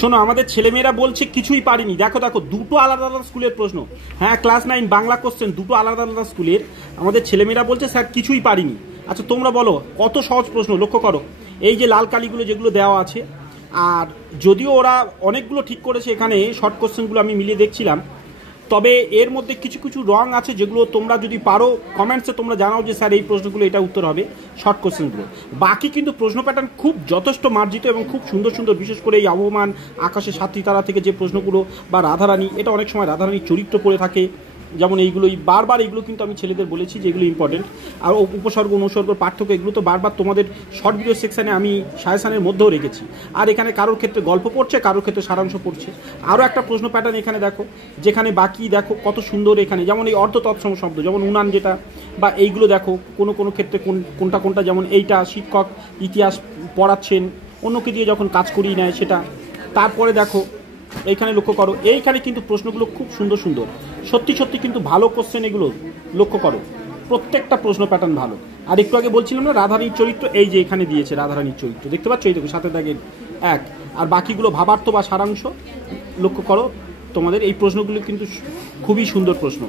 শোনো, আমাদের ছেলেমেয়েরা বলছে কিছুই পারিনি। দেখো দেখো, দুটো আলাদা আলাদা স্কুলের প্রশ্ন। হ্যাঁ, ক্লাস 9 বাংলা কোশ্চেন, দুটো আলাদা আলাদা স্কুলের। আমাদের ছেলেমেয়েরা বলছে স্যার কিছুই পারিনি। আচ্ছা তোমরা বলো, কত সহজ প্রশ্ন লক্ষ্য করো। এই যে লাল কালিগুলো যেগুলো দেওয়া আছে, আর যদিও ওরা অনেকগুলো ঠিক করেছে, এখানে শর্ট কোশ্চেনগুলো আমি মিলিয়ে দেখছিলাম, তবে এর মধ্যে কিছু কিছু রং আছে যেগুলো তোমরা যদি পারো কমেন্টসে তোমরা জানাও যে স্যার এই প্রশ্নগুলো এটা উত্তর হবে, শর্ট কোশ্চেনগুলো। বাকি কিন্তু প্রশ্ন প্যাটার্ন খুব যথেষ্ট মার্জিত এবং খুব সুন্দর সুন্দর, বিশেষ করে এই আবহমান, আকাশে সাতটি তারা থেকে যে প্রশ্নগুলো, বা রাধারানী, এটা অনেক সময় রাধারানীর চরিত্র পড়ে থাকে, যেমন এইগুলোই বারবার, এইগুলো কিন্তু আমি ছেলেদের বলেছি যে এগুলো ইম্পর্টেন্ট। আর উপসর্গ অনুসর্গর পার্থক্য, এগুলো তো বারবার তোমাদের শর্ট ভিডিও সেকশানে আমি সাজেশনের মধ্যেও রেখেছি। আর এখানে কারোর ক্ষেত্রে গল্প পড়ছে, কারোর ক্ষেত্রে সারাংশ পড়ছে। আরও একটা প্রশ্ন প্যাটার্ন এখানে দেখো, যেখানে বাকি দেখো কত সুন্দর, এখানে যেমন এই অর্ধ তৎসম শব্দ, যেমন উনান যেটা, বা এইগুলো দেখো কোনো কোনো ক্ষেত্রে কোনটা কোনটা, যেমন এইটা শিক্ষক ইতিহাস পড়াচ্ছেন, অন্যকে দিয়ে যখন কাজ করিয়ে নেয় সেটা। তারপরে দেখো এইখানে লক্ষ্য করো, এইখানে কিন্তু প্রশ্নগুলো খুব সুন্দর সুন্দর, সত্যি সত্যি কিন্তু ভালো কোশ্চেন এগুলো, লক্ষ্য করো প্রত্যেকটা প্রশ্ন প্যাটার্ন ভালো। আর একটু আগে বলছিলাম না রাধারানীর চরিত্র, এই যে এখানে দিয়েছে রাধারানীর চরিত্র, দেখতে পাচ্ছ এই দেখো সাথে দাগের এক। আর বাকিগুলো ভাবার্থ বা সারাংশ, লক্ষ্য করো তোমাদের এই প্রশ্নগুলো কিন্তু খুবই সুন্দর প্রশ্ন।